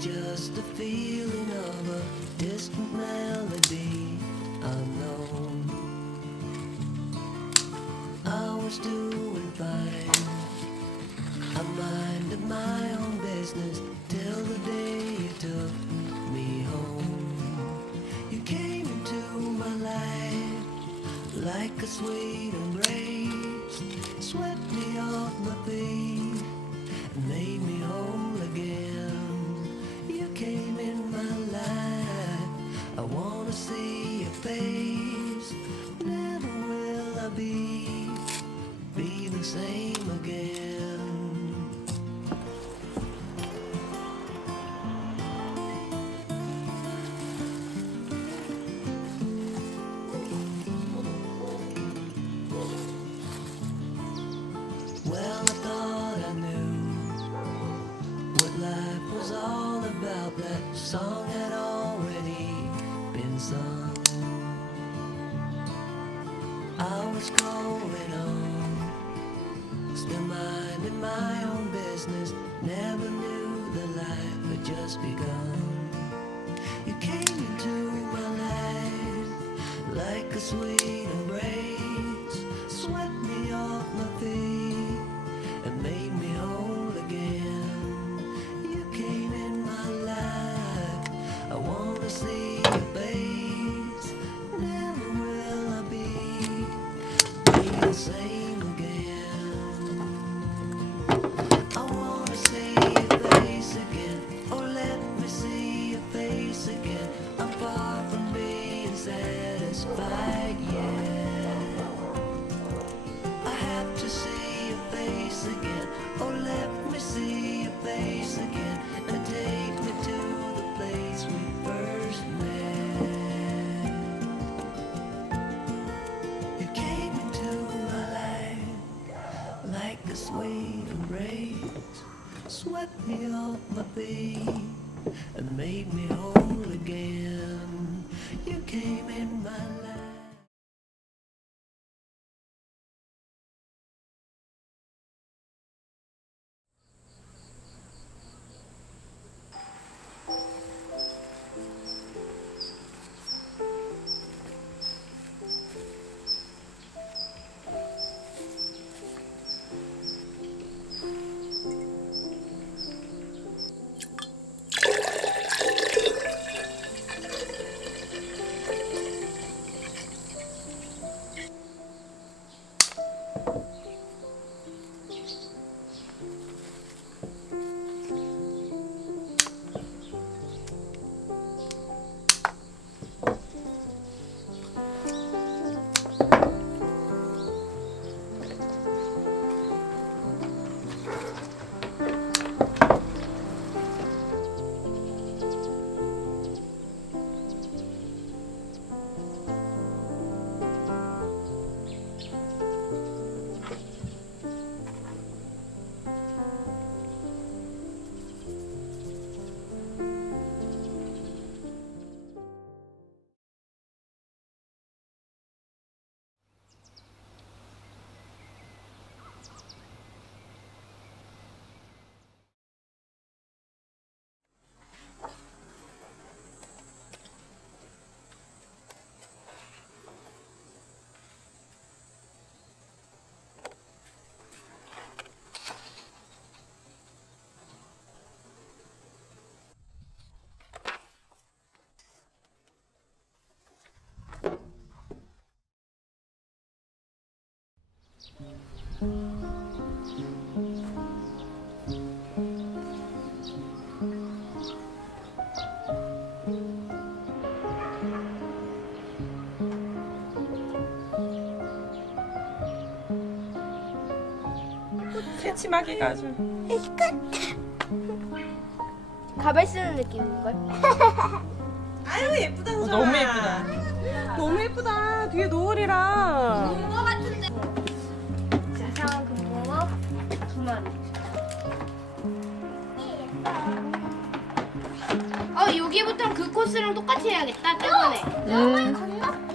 just the feeling of a distant melody unknown. I was doing fine, I minded my own business till the day you took me home. You came into my life like a sweet embrace, swept me off my feet and made me whole again. You came in my life, I wanna see your face. Never will I be the same again. Well, I thought I knew what life was all about. That song had already been sung. I was going on, still minding my own business. Never knew that life had just begun. You came into my life like a sweet embrace, swept me off my feet swept me off my feet and made me whole again. You came in my life. 새치마개가 아주 가발 쓰는 느낌인걸? 아유 예쁘다. 너무 예쁘다. 너무 예쁘다. 뒤에 노을이랑. 금고 같은데. 이상한 금붕어 2마리. 여기부터 그 코스랑 똑같이 해야겠다. 저번에.